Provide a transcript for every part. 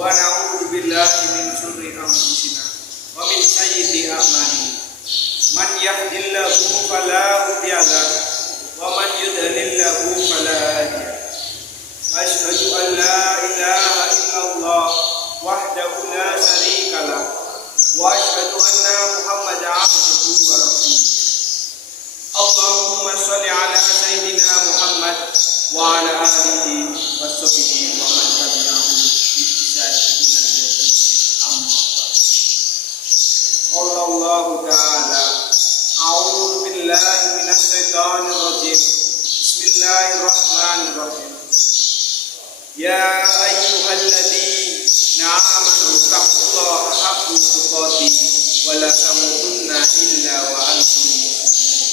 wa na'udzu billahi min syurri anfusina wa min sayyiati a'malina. Man yahdihillahu fala mudilla lahu wa man yudlilhu fala hadiya lahu. Asyhadu an la ilaha illallah wahdahu la syarika lah wa asyhadu anna Muhammadan abduhu wa rasuluh. Allahumma shalli ala sayyidina Muhammad wa ala alihi wa sahbihi wa man tabi'ahum bi ihsan ila yaumil qiyamah. Amma ba'd. Qala Allah ta'ala, a'udzu billahi minasy syaithanir rajim. Bismillahirrahmanirrahim. Ya ayyuhalladzina amanu taqullaha haqqa tuqatih wa la tamutunna illa wa antum muslimun.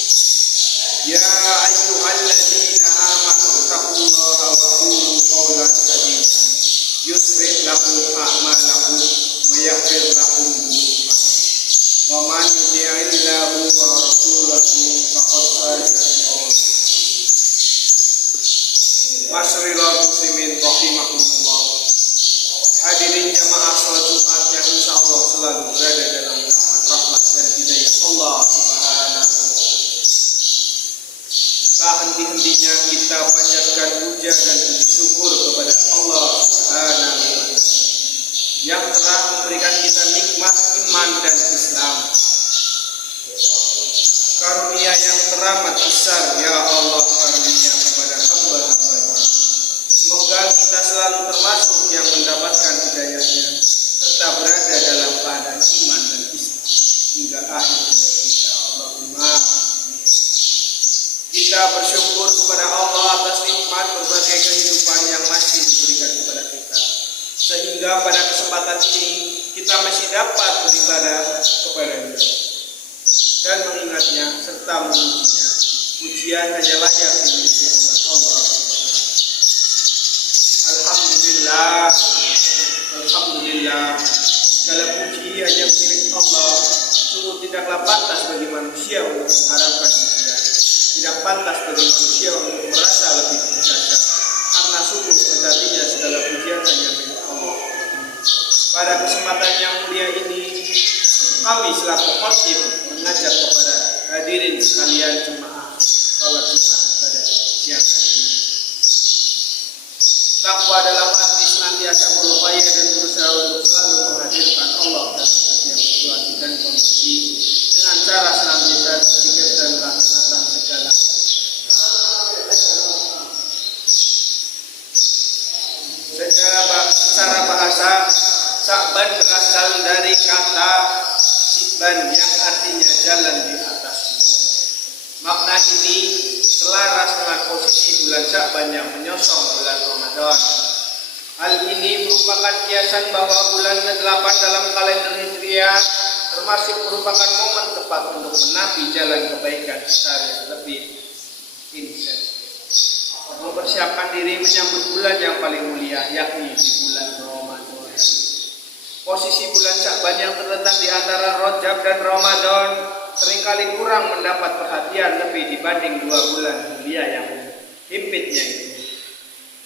Ya ayyuhalladzina amanu taqullaha wa qulu qawlan sadida yuslih lakum a'malakum wa yaghfir lakum dhunubakum. Wa man yuti'illaha wa rasulahu faqad faza. Masyarul muslimin rahimakumullah. Hadirin jamaah salat Jumat yang insyaallah selalu berada dalam naungan rahmat dan hidayah Allah Subhanahu wa taala. Tak henti-hentinya kita panjatkan puja dan puji syukur kepada Allah Subhanahu wa taala yang telah memberikan kita nikmat iman dan Islam. Karunia yang teramat besar ya Allah karunia kepada hamba-hamba-Nya. Semoga kita selalu termasuk yang mendapatkan hidayahnya serta berada dalam keadaan iman dan Islam hingga akhir hayat kita. Allahumma amin. Kita bersyukur kepada Allah atas nikmat berbagai kehidupan yang masih diberikan kepada kita, sehingga pada kesempatan ini kita masih dapat beribadah kepada-Nya dan mengingatnya serta memujinya. Pujian hanya layak dimiliki oleh Allah. Alhamdulillah, alhamdulillah. Segala puji hanya milik Allah. Sungguh tidaklah pantas bagi manusia untuk mengharapkan dia. Tidak pantas bagi manusia untuk merasa lebih berjasa, karena sungguh sejatinya segala pujian hanya milik Allah. Pada kesempatan yang mulia ini, kami selaku khotib mengajak kepada hadirin sekalian jemaah salat Jumat pada siang hari ini. Takwa dalam arti senantiasa berupaya dan berusaha untuk selalu menghadirkan Allah dalam setiap situasi dan kondisi dengan cara senantiasa berpikir dan melaksanakan segala. Secara bahasa, Sa'ban berasal dari kata Siban yang artinya jalan di atas gunung. Makna ini selaras dengan posisi bulan Sa'ban yang menyosong bulan Ramadan. Hal ini merupakan kiasan bahwa bulan ke-8 dalam kalender Hijriah termasuk merupakan momen tepat untuk menapi jalan kebaikan secara lebih intens, mempersiapkan diri menyambut bulan yang paling mulia, yakni di bulan Ramadan. Posisi bulan Sa'ban yang terletak di antara Rajab dan Ramadan seringkali kurang mendapat perhatian lebih dibanding 2 bulan mulia yang himpitnya itu.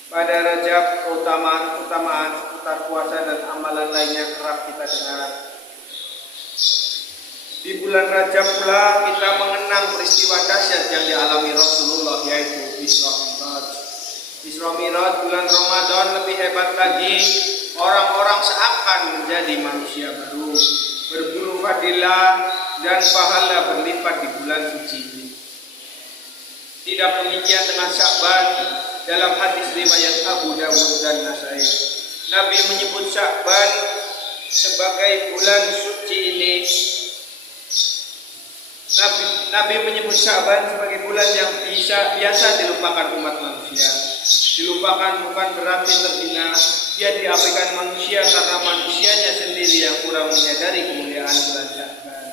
Pada Rajab, keutamaan seputar puasa dan amalan lainnya kerap kita dengar. Di bulan Rajab pula kita mengenang peristiwa dahsyat yang dialami Rasulullah, yaitu Isra Mi'raj. Isra Mi'raj bulan Ramadan lebih hebat lagi. Orang-orang seakan menjadi manusia baru, berburu fadilah dan pahala berlipat di bulan suci ini. Tidak demikian dengan Sya'ban. Dalam hadis riwayat Abu Dawud dan Nasai, Nabi menyebut Sya'ban sebagai bulan suci ini. Nabi menyebut Sya'ban sebagai bulan yang biasa dilupakan umat manusia. Dilupakan bukan berarti terhina. Ia diabaikan manusia karena manusianya sendiri yang kurang menyadari kemuliaan bulan Sya'ban.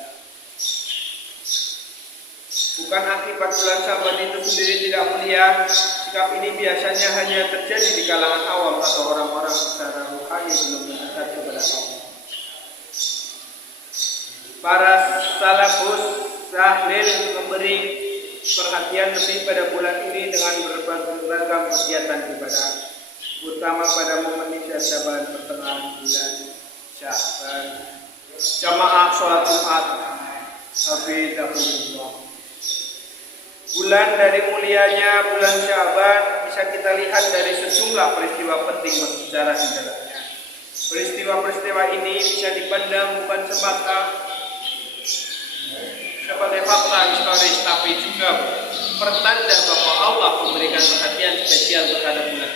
Bukan akibat bulan Sya'ban itu sendiri tidak mulia. Sikap ini biasanya hanya terjadi di kalangan awam atau orang-orang secara rohani belum mendekat kepada Allah. Para salafus tahlil memberi perhatian lebih pada bulan ini dengan berbagai ragam kegiatan ibadah. utama pada momen ijazah pertengahan bulan Sya'ban. Jamaah sholat Jumat hafidhahumullah. Bulan dari mulianya bulan Sya'ban bisa kita lihat dari sejumlah peristiwa penting bersejarah di dalamnya. Peristiwa-peristiwa ini bisa dipandang bukan sebagai fakta historis, tapi juga pertanda bahwa Allah memberikan perhatian spesial terhadap bulan.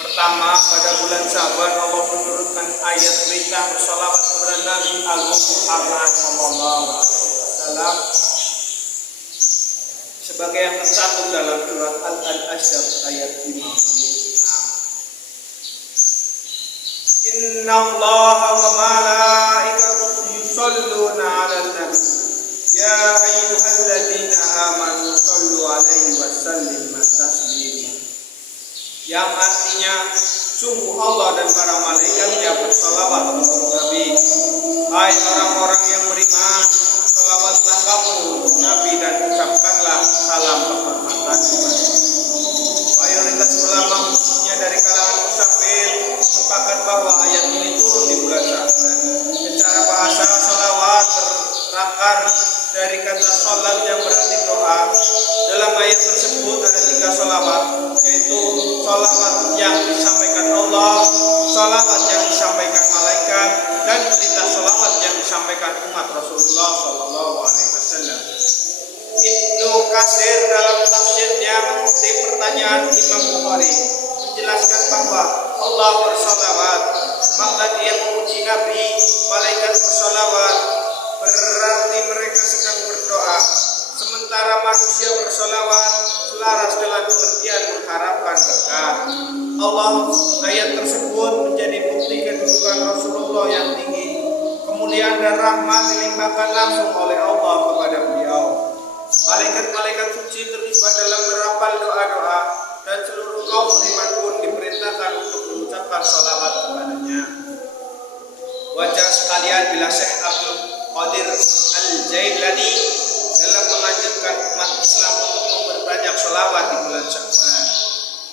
Pertama, pada bulan Sya'ban Allah menurunkan ayat perintah bersolawat kepada Nabi Muhammad SAW sebagai yang tercantum dalam surat Al-Ahzab ayat 56. Inna Allaha wa malaikatahu yusholluna 'alan nabi ya ayyuhalladzina amanu shollu 'alaihi wa sallimu taslima. Yang artinya sungguh Allah dan para malaikatnya bersalawat untuk Nabi. Hai orang-orang yang beriman, salawatlah kamu untuk Nabi dan ucapkanlah salam kehormatan kepada. Mayoritas ulama khususnya dari kalangan musafir sepakat bahwa ayat ini turun di bulan Sya'ban. Secara bahasa salawat berakar dari kata sholat yang berarti doa. Dalam ayat tersebut ada 3 sholawat, yaitu sholawat yang disampaikan Allah, sholawat yang disampaikan malaikat, dan perintah sholawat yang disampaikan umat Rasulullah SAW. Ibnu Katsir dalam tafsirnya mengutip pertanyaan Imam Bukhari menjelaskan bahwa Allah bersolawat, maka dia memuji Nabi, malaikat bersolawat, berarti mereka sedang berdoa. Sementara manusia bersolawat selaras dengan pengertian mengharapkan berkah. Ayat tersebut menjadi bukti kedudukan Rasulullah yang tinggi. Kemuliaan dan rahmat dilimpahkan langsung oleh Allah kepada beliau. Malaikat-malaikat suci terlibat dalam merapal doa-doa dan seluruh kaum beriman pun diperintahkan untuk mengucapkan salawat kepadanya. Wajar sekalian bila Syekh Abdul Qadir Al-Jailani dalam mengajarkan umat Islam untuk memperbanyak sholawat di bulan Sya'ban.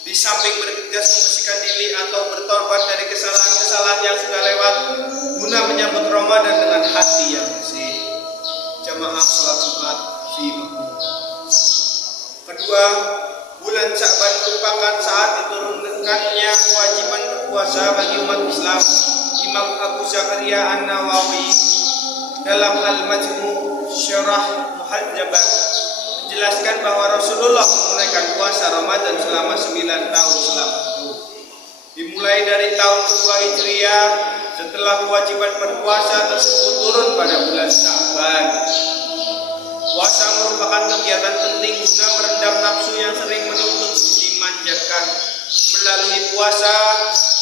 Di samping bergegas membersihkan diri atau bertobat dari kesalahan-kesalahan yang sudah lewat, guna menyambut Ramadan dengan hati yang bersih. Jamaah sholat Jumat fi makmum. Kedua, bulan Sya'ban merupakan saat diturunkannya kewajiban berpuasa bagi umat Islam. Imam Abu Zakaria An-Nawawi dalam Al-Majmu' Syarah Muhadzabah menjelaskan bahwa Rasulullah menunaikan puasa Ramadan selama 9 tahun selama itu. Dimulai dari tahun kedua Hijriah setelah kewajiban berpuasa tersebut turun pada bulan Sya'ban. Puasa merupakan kegiatan penting guna merendam nafsu yang sering menuntut dimanjakan. Melalui puasa,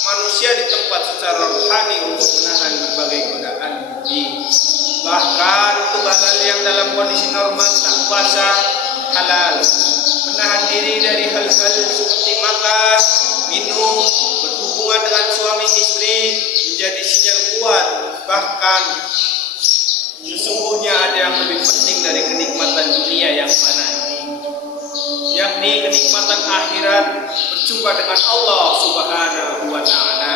manusia ditempat secara rohani untuk menahan berbagai godaan budi. Bahkan untuk hal yang dalam kondisi normal tak puasa halal. Menahan diri dari hal-hal seperti makan, minum, berhubungan dengan suami istri menjadi sinyal kuat. Bahkan sesungguhnya ada yang lebih penting dari kenikmatan dunia yang fana ini, yakni kenikmatan akhirat berjumpa dengan Allah Subhanahu wa Ta'ala.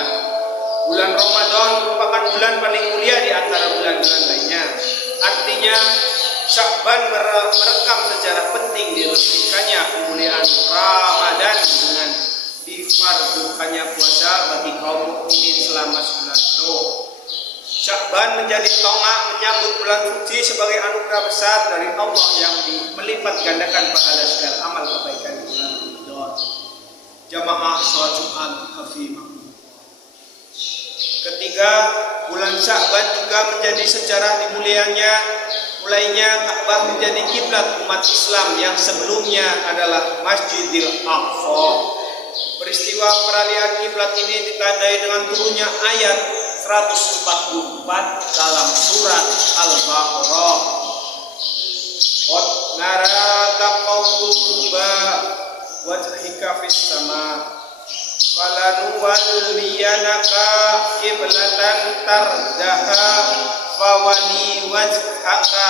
Bulan Ramadan merupakan bulan paling mulia di antara bulan-bulan lainnya. Artinya Sya'ban merekam sejarah penting diresmikannya kemuliaan Ramadan dengan difardukannya puasa bagi kaum mukminin selama 9 penuh. Sya'ban menjadi tonggak menyambut bulan suci sebagai anugerah besar dari Allah yang melipat gandakan pahala segala amal kebaikan di bulan Ramadan. Jamaah sholat Jumat hafizahumullah. Ketiga, bulan Sya'ban juga menjadi sejarah dimulainya Ka'bah menjadi kiblat umat Islam yang sebelumnya adalah Masjidil Aqsa. Peristiwa peralihan kiblat ini ditandai dengan turunnya ayat 144 dalam surat Al-Baqarah. Qad nara taqalluba wajhika fis sama falanuwalliyanaka qiblatan tardaha fawali wajhaka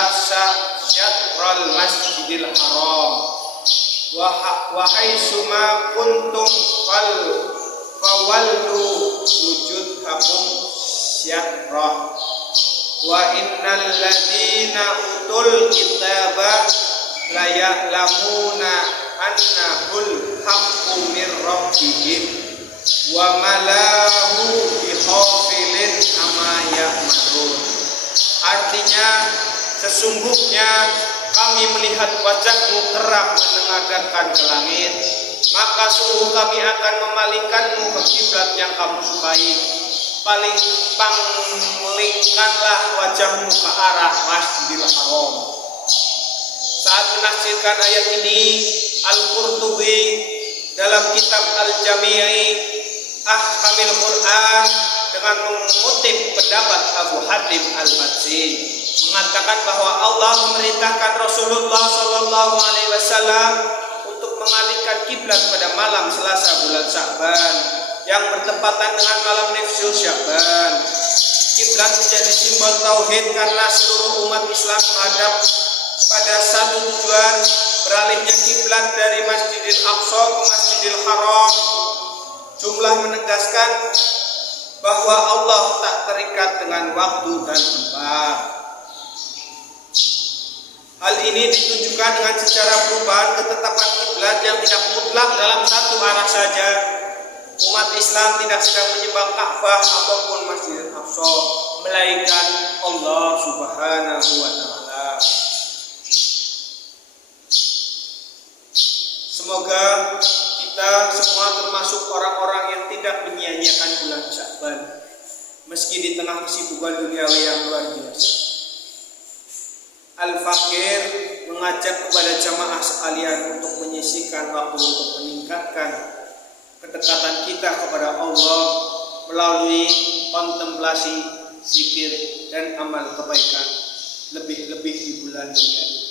syatral masjidil haram wa haitsuma kuntum fawallu wujudhakum syatrah wa innal ladzina utul kitaba la ya'lamuna annahul haqqu mir rabbihim wa malahu bighafilin amma ya'malun. Artinya, sesungguhnya kami melihat wajahmu kerap menengadahkan ke langit, maka sungguh kami akan memalingkanmu ke kiblat yang kamu sukai. Palingkanlah wajahmu ke arah Masjidil Haram. Saat menafsirkan ayat ini, Al-Qurtubi dalam kitab Al-Jami'i Ahkamil Quran dengan mengutip pendapat Abu Hatim Al-Madsi mengatakan bahwa Allah memerintahkan Rasulullah Shallallahu Alaihi Wasallam untuk mengalihkan kiblat pada malam Selasa bulan Sya'ban yang bertepatan dengan malam Nifsul Sya'ban. Kiblat menjadi simbol tauhid karena seluruh umat Islam menghadap pada satu tujuan, beralihnya kiblat dari Masjidil Aqsa ke Masjidil Haram. Jumlah menegaskan bahwa Allah tak terikat dengan waktu dan tempat. Hal ini ditunjukkan dengan secara perubahan ketetapan kiblat yang tidak mutlak dalam satu arah saja. Umat Islam tidak sedang menyembah Ka'bah ataupun Masjidil Aqsa, melainkan Allah Subhanahu wa taala. Semoga kita semua termasuk orang-orang yang tidak menyia-nyiakan bulan Sya'ban meski di tengah kesibukan duniawi yang luar biasa. Al-Fakir mengajak kepada jamaah sekalian untuk menyisihkan waktu untuk meningkatkan kedekatan kita kepada Allah melalui kontemplasi, zikir, dan amal kebaikan, lebih-lebih di bulan ini.